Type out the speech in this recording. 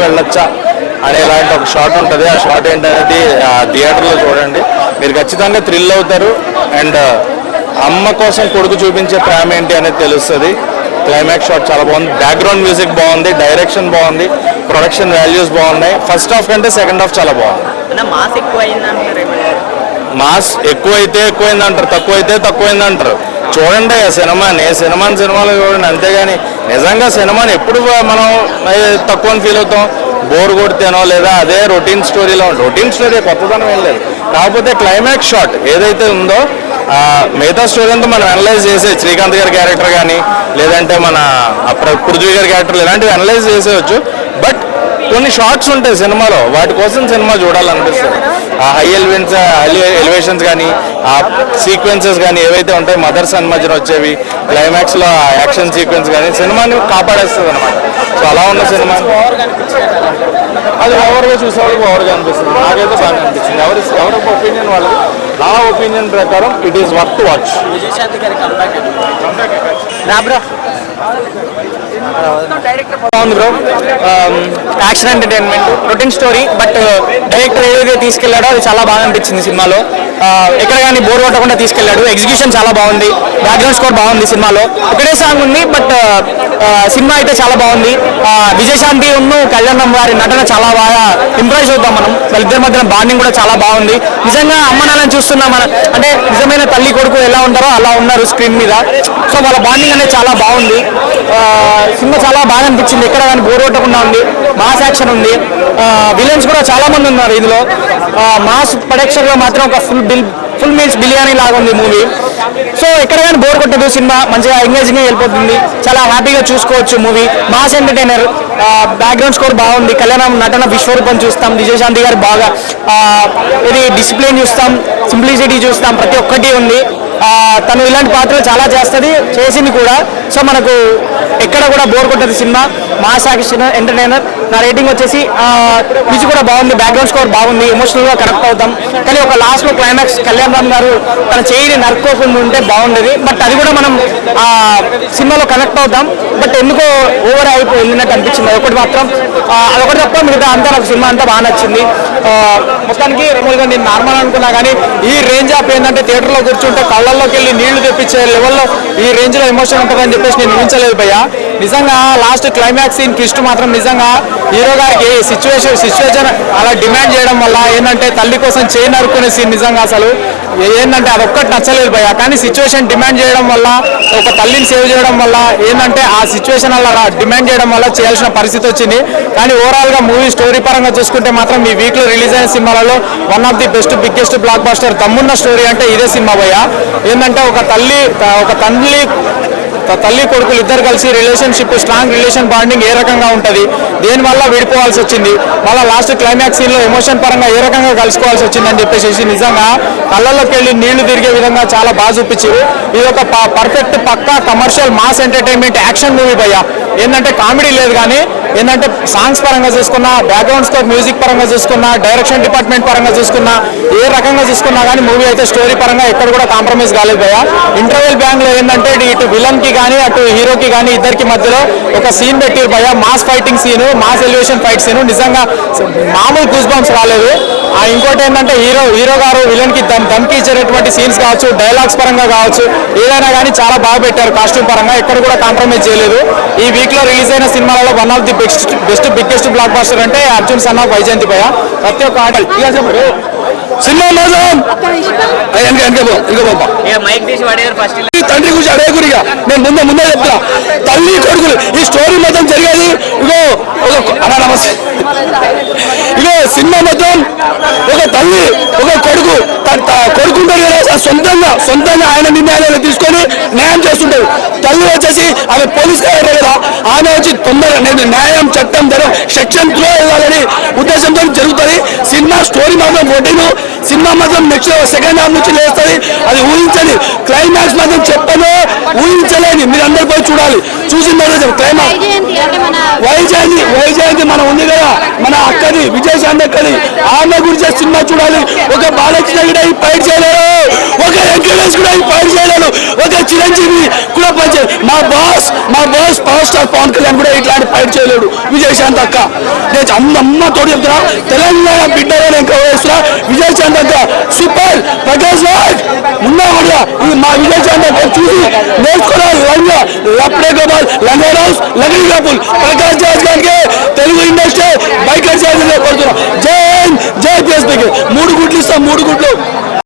వెళ్ళొచ్చా అనే ఇలాంటి ఒక షాట్ ఉంటుంది. ఆ షాట్ ఏంటనేది థియేటర్లో చూడండి, మీరు ఖచ్చితంగా థ్రిల్ అవుతారు. అండ్ అమ్మ కోసం కొడుకు చూపించే ప్రేమ ఏంటి అనేది తెలుస్తుంది. క్లైమాక్స్ షాట్ చాలా బాగుంది, బ్యాక్గ్రౌండ్ మ్యూజిక్ బాగుంది, డైరెక్షన్ బాగుంది, ప్రొడక్షన్ వాల్యూస్ బాగున్నాయి. ఫస్ట్ హాఫ్ కంటే సెకండ్ హాఫ్ చాలా బాగుంది. మాస్ ఎక్కువైతే ఎక్కువైంది అంటారు, తక్కువైతే తక్కువైంది అంటారు. చూడండి ఆ సినిమాలో చూడండి, అంతేగాని నిజంగా సినిమాని ఎప్పుడు మనం తక్కువ ఫీల్ అవుతాం, బోర్ కొడితేనో లేదా అదే రొటీన్ స్టోరీలో ఉంటుంది. రొటీన్ స్టోరీ కొత్తదనం ఏం లేదు, కాకపోతే క్లైమాక్స్ షాట్ ఏదైతే ఉందో మిగతా స్టోరీ అంతా మనం అనలైజ్ చేసే శ్రీకాంత్ గారి క్యారెక్టర్ కానీ లేదంటే మన పృథ్వీ గారి క్యారెక్టర్ ఇలాంటివి అనలైజ్ చేసేవచ్చు. బట్ కొన్ని షార్ట్స్ ఉంటాయి సినిమాలో, వాటి కోసం సినిమా చూడాలనిపిస్తుంది. ఆ హై ఎలివేషన్స్ కానీ ఆ సీక్వెన్సెస్ కానీ ఏవైతే ఉంటాయో మదర్స్ అండ్ మధ్యన వచ్చేవి, క్లైమాక్స్లో ఆ యాక్షన్ సీక్వెన్స్ కానీ సినిమాని కాపాడేస్తుంది అనమాట. సో అలా ఉన్న సినిమా అది ఓవర్గా చూసేవాళ్ళకి ఓవర్గా అనిపిస్తుంది. నాకైతే బాగా అనిపించింది. ఎవరికి ఒపీనియన్ వాళ్ళది. నా ఒపీనియన్ ప్రకారం it is worth to watch. బాగుంది bro, action entertainment, routine story. But director ఏదైతే తీసుకెళ్లాడో అది చాలా బాగా అనిపించింది సినిమాలో. ఎక్కడ కానీ బోర్ కొట్టకుండా తీసుకెళ్లాడు. ఎగ్జిక్యూషన్ చాలా బాగుంది, బ్యాక్గ్రౌండ్ స్కోర్ బాగుంది. సినిమాలో ఒకటే సాంగ్ ఉంది, బట్ సినిమా అయితే చాలా బాగుంది. విజయశాంతి ఉన్ను కళ్యాణం వారి నటన చాలా బాగా ఇంప్రెస్ అవుతాం మనం. వాళ్ళిద్దరి మధ్యన బాండింగ్ కూడా చాలా బాగుంది. నిజంగా అమ్మ నాన్నని చూస్తున్నాం మన, అంటే నిజమైన తల్లి కొడుకు ఎలా ఉంటారో అలా ఉన్నారు స్క్రీన్ మీద. సో వాళ్ళ బాండింగ్ అనేది చాలా బాగుంది. సినిమా చాలా బాగా అనిపించింది, ఎక్కడ కానీ బోర్ కొట్టకుండా ఉంది. మాస్ యాక్షన్ ఉంది, విలన్స్ కూడా చాలా మంది ఉన్నారు ఇందులో. మాస్ ప్రేక్షకులు మాత్రం ఒక ఫుల్ మీల్స్ బిర్యానీ లాగా ఉంది మూవీ. సో ఎక్కడ కానీ బోర్ కొట్టదు, సినిమా మంచిగా ఎంగేజింగ్గా వెళ్ళిపోతుంది, చాలా హ్యాపీగా చూసుకోవచ్చు movie. Mass entertainer, background score బాగుంది, కళ్యాణం నటన విశ్వరూపం చూస్తాం, విజయశాంతి గారు బాగా ఇది డిసిప్లిన్ చూస్తాం, సింప్లిసిటీ చూస్తాం, ప్రతి ఒక్కటి ఉంది. తను ఇలాంటి పాత్రలు చాలా చేసింది కూడా. సో మనకు ఎక్కడ కూడా బోర్ కొట్టదు సినిమా. Mass action entertainer. నా రేటింగ్ వచ్చేసి మ్యూజిక్ కూడా బాగుంది, బ్యాక్గ్రౌండ్ స్కోర్ బాగుంది, ఎమోషనల్గా కనెక్ట్ అవుతాం. కానీ ఒక లాస్ట్లో క్లైమాక్స్ కళ్యాణ్ రామ్ గారు తన చేయిని నరుక్కోకుండా ఉంటే బాగుండేది. బట్ అది కూడా మనం సినిమాలో కనెక్ట్ అవుతాం. బట్ ఎందుకో ఓవర్ అయిపోయి వెళ్ళినట్టు అనిపించింది. అదొకటి మాత్రం, అదొకటి తప్ప మిగతా అంతా నాకు సినిమా అంతా బాగా నచ్చింది. మొత్తానికి మామూలుగా నేను నార్మల్ అనుకున్నా, కానీ ఈ రేంజ్ ఆఫ్ ఏంటంటే థియేటర్లో కూర్చుంటే కళ్ళల్లోకి వెళ్ళి నీళ్లు తెప్పించే లెవెల్లో ఈ రేంజ్లో ఎమోషన్ ఉంటుందని చెప్పేసి నేను ఊహించలేదు భయ్య. నిజంగా లాస్ట్ క్లైమాక్స్ సీన్ ట్విస్ట్ మాత్రం నిజంగా హీరో గారికి సిచ్యువేషన్ అలా డిమాండ్ చేయడం వల్ల ఏంటంటే తల్లి కోసం చేయి నరుక్కునే సీన్ నిజంగా అసలు ఏంటంటే అదొక్కటి నచ్చలేదు భయ్య. కానీ సిచ్యువేషన్ డిమాండ్ చేయడం వల్ల, ఒక తల్లిని సేవ్ చేయడం వల్ల ఏంటంటే ఆ సిచ్యువేషన్ అలా డిమాండ్ చేయడం వల్ల చేయాల్సిన పరిస్థితి వచ్చింది. కానీ ఓవరాల్గా మూవీ స్టోరీ పరంగా చూసుకుంటే మాత్రం ఈ వీక్లో రిలీజ్ అయిన సినిమాలలో one of the biggest block buster దమ్మున్న స్టోరీ అంటే ఇదే సినిమా భయ్య. ఏంటంటే ఒక తల్లి కొడుకులు ఇద్దరు కలిసి రిలేషన్షిప్, స్ట్రాంగ్ రిలేషన్ బాండింగ్ ఏ రకంగా ఉంటుంది, దేనివల్ల విడిపోవాల్సి వచ్చింది, మళ్ళీ లాస్ట్ క్లైమాక్స్ సీన్లో ఎమోషన్ పరంగా ఏ రకంగా కలుసుకోవాల్సి వచ్చిందని చెప్పేసి నిజంగా కళ్ళల్లోకి వెళ్ళి నీళ్లు తిరిగే విధంగా చాలా బాగా చూపించారు. ఇది ఒక పర్ఫెక్ట్ పక్కా commercial mass entertainment action movie భయ్య. ఏంటంటే కామెడీ లేదు, కానీ ఏంటంటే సాంగ్స్ పరంగా చూసుకున్నా, బ్యాక్గ్రౌండ్ స్కోర్ మ్యూజిక్ పరంగా చూసుకున్నా, డైరెక్షన్ డిపార్ట్మెంట్ పరంగా చూసుకున్నా, ఏ రకంగా చూసుకున్నా కానీ మూవీ అయితే స్టోరీ పరంగా ఎక్కడ కూడా కాంప్రమైజ్ కాలేదు భయ్య. ఇంటర్వెల్ బ్యాంక్ లో ఏంటంటే ఇటు విలన్ కి కానీ అటు హీరోకి కానీ ఇద్దరికి మధ్యలో ఒక సీన్ పెట్టారు భయ్య. Mass fighting scene, mass elevation fight scene నిజంగా మామూలు గూస్ బంప్స్ రాలేదు. ఇంకోటి ఏంటంటే హీరో గారు విలన్ కి ధమ్కి ఇచ్చేటటువంటి సీన్స్ కావచ్చు, డైలాగ్స్ పరంగా కావచ్చు, ఏదైనా కానీ చాలా బాగా పెట్టారు. కాస్ట్యూమ్ పరంగా ఎక్కడ కూడా కాంప్రమైజ్ చేయలేదు. ఈ వీక్ లో రిలీజ్ అయిన సినిమాలలో one of the biggest block buster అంటే అర్జున్ సన్ ఆఫ్ వైజయంతి భయ్య. ప్రతి ఒక్క ఆటలు సినిమా తండ్రి గురించి అడే గురిగా నేను ముందే చెప్తున్నా. తల్లి కొడుకులు ఈ స్టోరీ మొత్తం జరిగేది ఇగో సినిమా మొత్తం ఒక తల్లి ఒక కొడుకు కొడుకుంటారు కదా, సొంతంగా ఆయన నిర్ణయాలు తీసుకొని న్యాయం చేస్తుంటారు. తల్లి వచ్చేసి ఆమె పోలీస్ కదా, ఆమె వచ్చి తొందరగా నేను న్యాయం చట్టం సెక్షన్ 3 ఇవ్వాలని ఉద్దేశంతో జరుగుతుంది. సినిమా స్టోరీ మాత్రం రొటీన్, సినిమా మాత్రం నెక్స్ట్ సెకండ్ హాఫ్ నుంచి లేస్తుంది. అది ఊహించండి, క్లైమాక్స్ మాత్రం చెప్పను, ఊహించలేని మీరు అందరు పోయి చూడాలి. చూసిన తర్వాత క్లైమాక్స్ వైజయంతి మన ఉంది కదా, మన అక్కది విజయశాంతి అక్కది ఆమె గురించి సినిమా చూడాలి. ఒక బాలకృష్ణ కూడా ఈ ఫైట్ చేయలేడు, ఒక వెంకటేష్ కూడా ఈ ఫైట్ చేయలేడు, ఒక చిరంజీవి కూడా పనిచేయలేదు. మా boss power star Pawan Kalyan కూడా ఇట్లాంటి ఫైట్ చేయలేడు. విజయశాంతి అక్క నేను అమ్మ తోడు చెప్తున్నా, తెలంగాణ బిడ్డగా నేను గౌరవిస్తున్నా. విజయశాంతి అక్క సూపర్. ప్రకాష్ రాజ్ ఉన్నా కూడా మా విజయశాంతి అక్క చూసి నేర్చుకోవాలి. లంగా లప్డే గోపాల్ లంగారాజ్ లగడి కాపుల్ ప్రకాష్ రాజ్ గారికి తెలుగు ఇండస్ట్రీ బైకర్ చేయాలని కోరుతున్నాం. జై హింద్, జై పిఎస్పీకి 3 గుడ్లు ఇస్తాం, 3 గుడ్లు.